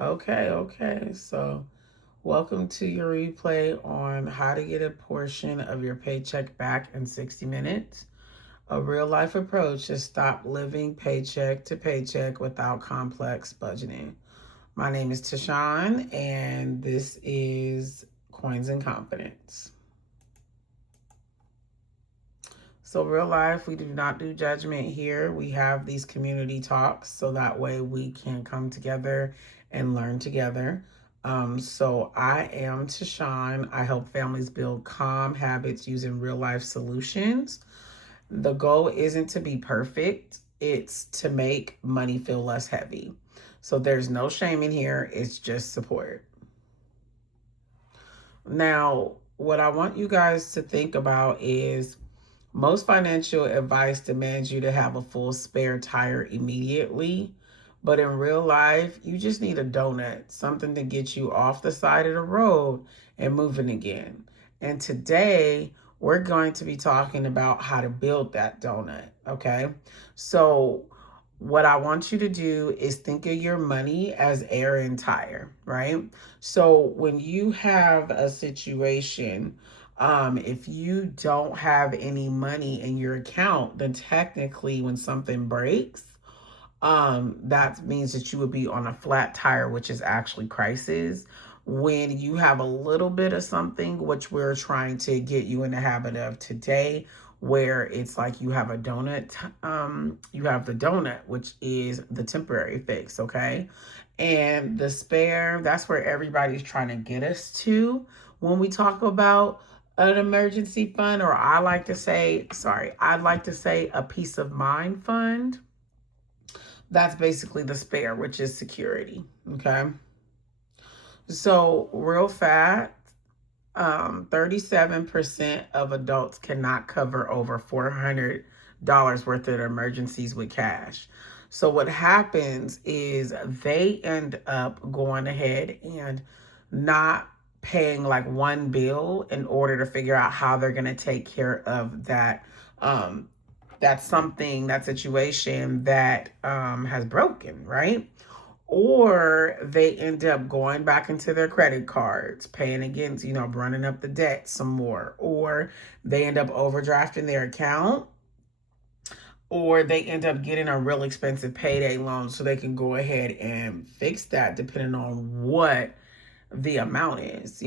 Okay. So, welcome to your replay on how to get a portion of your paycheck back in 60 minutes. A real life approach to stop living paycheck to paycheck without complex budgeting. My name is Tashawn, and this is Coins and Confidence. So, real life, we do not do judgment here. We have these community talks so that way we can come together and learn together. So, I am Tashawn. I help families build calm habits using real life solutions. The goal isn't to be perfect, it's to make money feel less heavy. So, there's no shame in here, it's just support. Now, what I want you guys to think about is most financial advice demands you to have a full spare tire immediately. But in real life, you just need a donut, something to get you off the side of the road and moving again. And today, we're going to be talking about how to build that donut. Okay. So, what I want you to do is think of your money as air and tire, right? So when you have a situation, if you don't have any money in your account, then technically when something breaks, that means that you would be on a flat tire, which is actually crisis. When you have a little bit of something, which we're trying to get you in the habit of today, where it's like you have a donut, you have the donut, which is the temporary fix, okay? And the spare, that's where everybody's trying to get us to when we talk about an emergency fund, or I'd like to say a peace of mind fund. That's basically the spare, which is security. Okay. So, real fast, 37% of adults cannot cover over $400 worth of emergencies with cash. So, what happens is they end up going ahead and not paying like one bill in order to figure out how they're going to take care of that that situation that has broken, right? Or they end up going back into their credit cards, paying against, running up the debt some more, or they end up overdrafting their account, or they end up getting a real expensive payday loan so they can go ahead and fix that depending on what the amount is.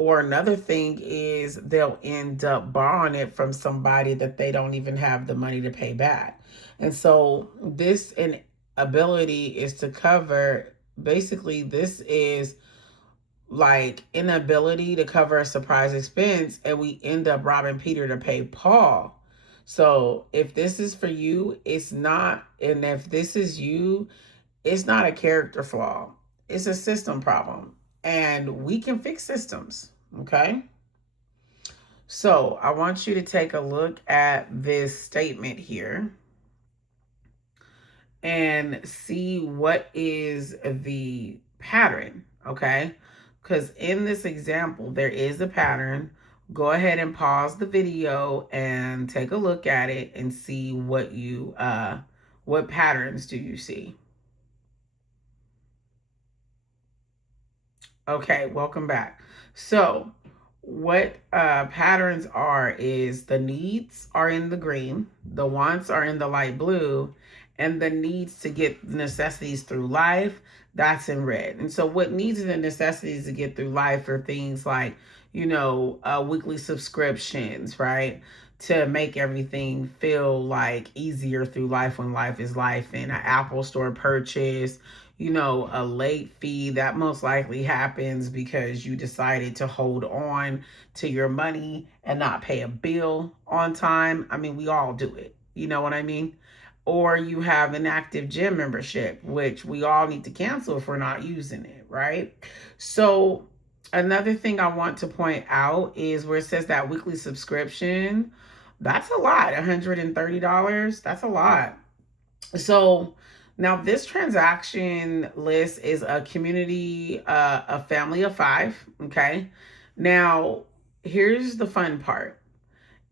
Or another thing is they'll end up borrowing it from somebody that they don't even have the money to pay back. And so this inability is to cover, basically, this is like inability to cover a surprise expense, and we end up robbing Peter to pay Paul. So if this is for you, it's not, and if this is you, it's not a character flaw. It's a system problem. And we can fix systems. Okay. So I want you to take a look at this statement here and see what is the pattern. Okay. Because in this example, there is a pattern. Go ahead and pause the video and take a look at it and see what patterns do you see. Okay, welcome back. So, what patterns are is the needs are in the green, the wants are in the light blue, and the needs to get necessities through life, that's in red. And so, what needs and necessities to get through life are things like, weekly subscriptions, right? To make everything feel like easier through life when life is life, and an Apple Store purchase, a late fee that most likely happens because you decided to hold on to your money and not pay a bill on time. I mean, we all do it. You know what I mean? Or you have an active gym membership, which we all need to cancel if we're not using it, right? So, another thing I want to point out is where it says that weekly subscription. That's a lot. $130. That's a lot. So now this transaction list is a community, a family of five. Okay. Now, here's the fun part.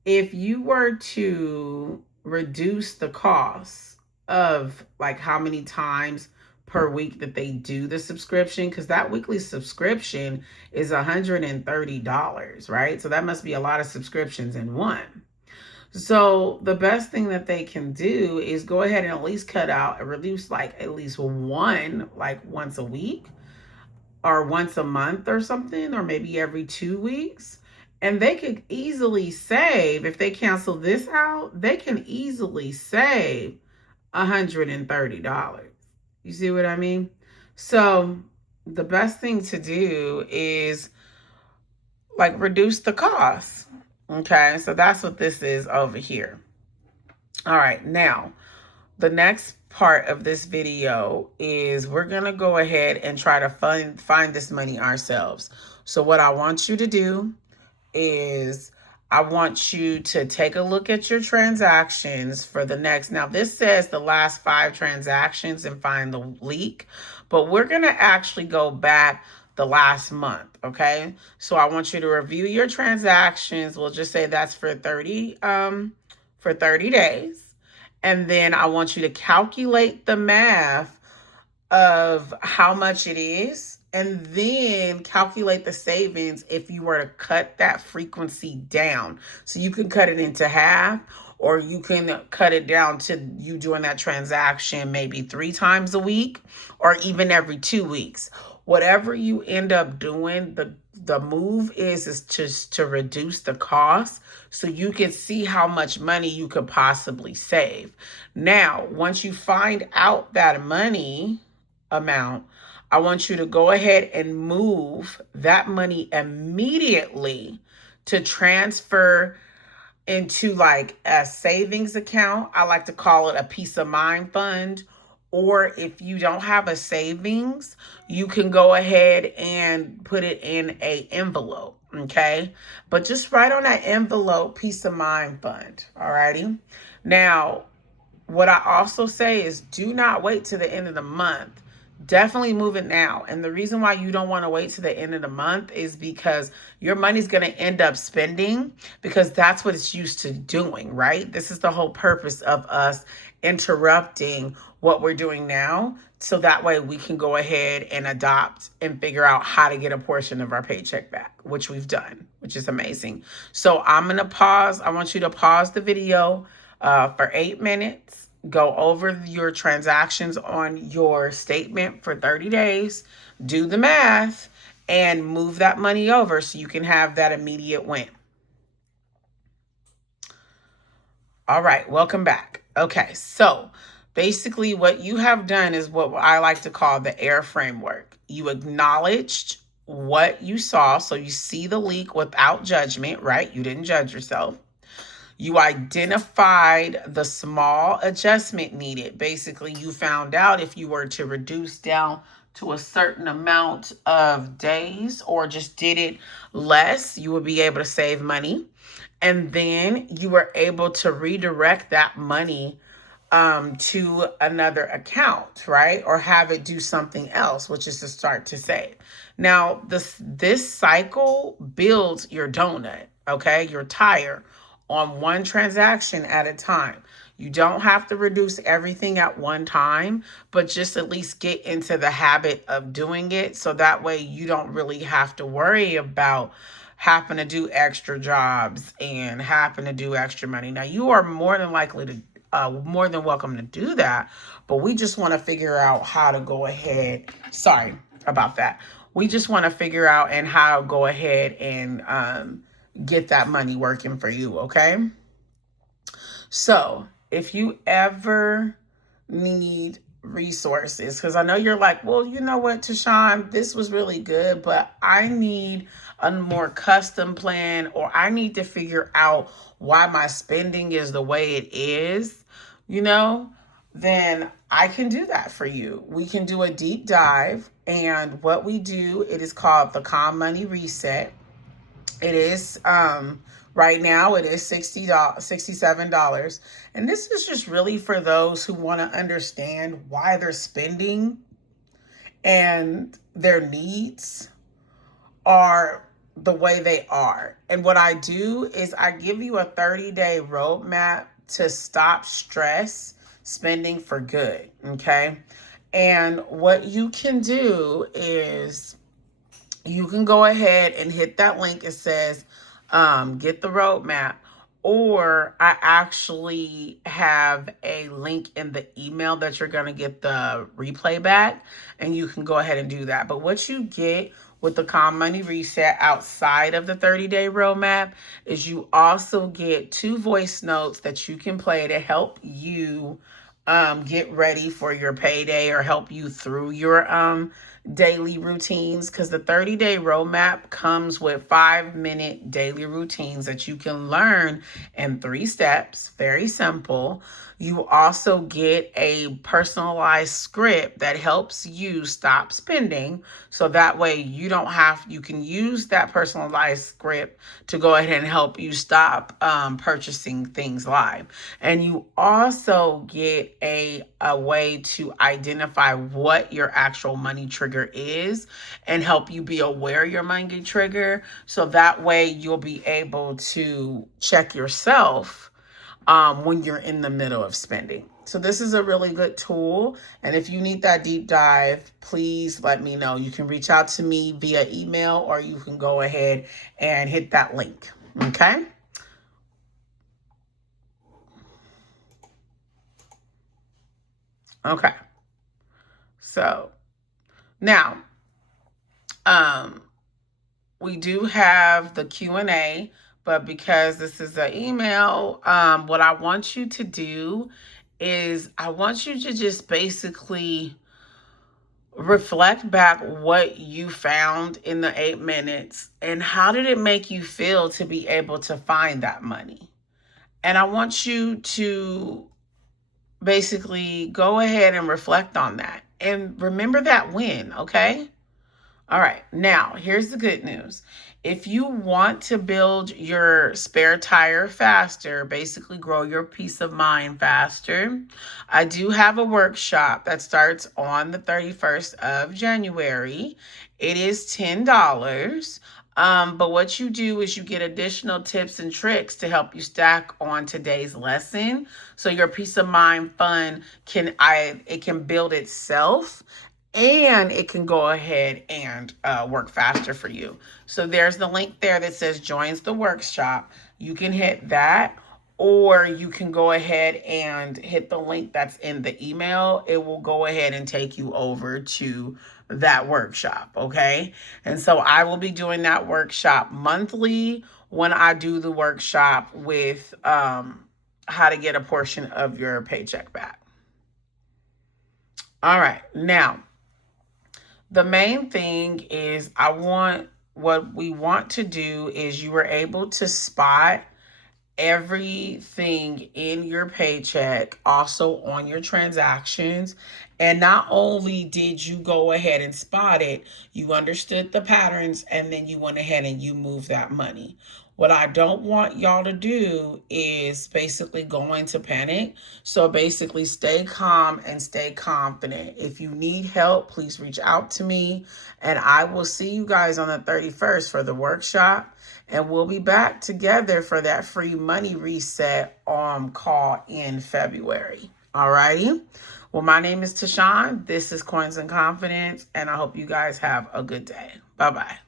If you were to reduce the cost of like how many times per week that they do the subscription, because that weekly subscription is $130, right? So that must be a lot of subscriptions in one. So the best thing that they can do is go ahead and at least cut out and reduce like at least one, like once a week or once a month or something, or maybe every 2 weeks. And they could easily save, if they cancel this out, they can easily save $130. You see what I mean? So the best thing to do is like reduce the cost. Okay, so that's what this is over here. All right, now the next part of this video is we're gonna go ahead and try to find this money ourselves. So what I want you to do is I want you to take a look at your transactions for the next. Now this says the last 5 transactions and find the leak, but we're going to actually go back the last month. Okay. So I want you to review your transactions. We'll just say that's for 30 days. And then I want you to calculate the math of how much it is, and then calculate the savings if you were to cut that frequency down. So you can cut it into half, or you can cut it down to you doing that transaction maybe 3 times a week, or even every 2 weeks. Whatever you end up doing, the move is just to reduce the cost so you can see how much money you could possibly save. Now, once you find out that money amount, I want you to go ahead and move that money immediately to transfer into like a savings account. I like to call it a peace of mind fund. Or if you don't have a savings, you can go ahead and put it in a envelope, okay? But just write on that envelope, peace of mind fund, all righty? Now, what I also say is do not wait to the end of the month. Definitely move it now. And the reason why you don't want to wait to the end of the month is because your money's going to end up spending, because that's what it's used to doing, right? This is the whole purpose of us interrupting what we're doing now, so that way we can go ahead and adopt and figure out how to get a portion of our paycheck back, which we've done, which is amazing. So I'm going to pause. I want you to pause the video for 8 minutes. Go over your transactions on your statement for 30 days, do the math, and move that money over so you can have that immediate win. All right, welcome back. Okay, so basically what you have done is what I like to call the AIR framework. You acknowledged what you saw, so you see the leak without judgment, right? You didn't judge yourself. You identified the small adjustment needed. Basically, you found out if you were to reduce down to a certain amount of days or just did it less, you would be able to save money. And then you were able to redirect that money to another account, right? Or have it do something else, which is to start to save. Now, this cycle builds your donut, okay? Your tire on one transaction at a time. You don't have to reduce everything at one time, but just at least get into the habit of doing it. So that way you don't really have to worry about having to do extra jobs and having to do extra money. Now, you are more than likely to more than welcome to do that, but we just want to figure out how to go ahead. Sorry about that. We just want to figure out and how to go ahead and get that money working for you, okay? So if you ever need resources, because I know you're like, well, you know what, Tashawn, this was really good, but I need a more custom plan, or I need to figure out why my spending is the way it is, you know, then I can do that for you. We can do a deep dive, and what we do, it is called the Calm Money Reset. It is right now it is $67. And this is just really for those who want to understand why they're spending and their needs are the way they are. And what I do is I give you a 30-day roadmap to stop stress spending for good, okay? And what you can do is you can go ahead and hit that link. It says, get the roadmap. Or I actually have a link in the email that you're going to get the replay back, and you can go ahead and do that. But what you get with the Calm Money Reset outside of the 30-day roadmap is you also get 2 voice notes that you can play to help you get ready for your payday or help you through your daily routines, because the 30-day roadmap comes with 5-minute daily routines that you can learn in 3 steps. Very simple. You also get a personalized script that helps you stop spending. So that way you can use that personalized script to go ahead and help you stop purchasing things live. And you also get a way to identify what your actual money trigger is and help you be aware of your money trigger. So that way you'll be able to check yourself when you're in the middle of spending. So this is a really good tool. And if you need that deep dive, please let me know. You can reach out to me via email, or you can go ahead and hit that link. Okay? Okay. So now, we do have the Q&A, but because this is an email, what I want you to do is I want you to just basically reflect back what you found in the 8 minutes and how did it make you feel to be able to find that money. And I want you to basically go ahead and reflect on that and remember that win, okay? All right, now here's the good news. If you want to build your spare tire faster, basically grow your peace of mind faster, I do have a workshop that starts on the 31st of January. It is $10. But what you do is you get additional tips and tricks to help you stack on today's lesson. So your peace of mind fund it can build itself, and it can go ahead and work faster for you. So there's the link there that says joins the workshop. You can hit that, or you can go ahead and hit the link that's in the email. It will go ahead and take you over to that workshop, okay? And so I will be doing that workshop monthly when I do the workshop with how to get a portion of your paycheck back. All right, now, the main thing is what we want to do is you were able to spot everything in your paycheck, also on your transactions. And not only did you go ahead and spot it, you understood the patterns, and then you went ahead and you moved that money. What I don't want y'all to do is basically go into panic. So basically stay calm and stay confident. If you need help, please reach out to me, and I will see you guys on the 31st for the workshop. And we'll be back together for that free money reset call in February. All righty. Well, my name is Tashawn. This is Coins and Confidence, and I hope you guys have a good day. Bye-bye.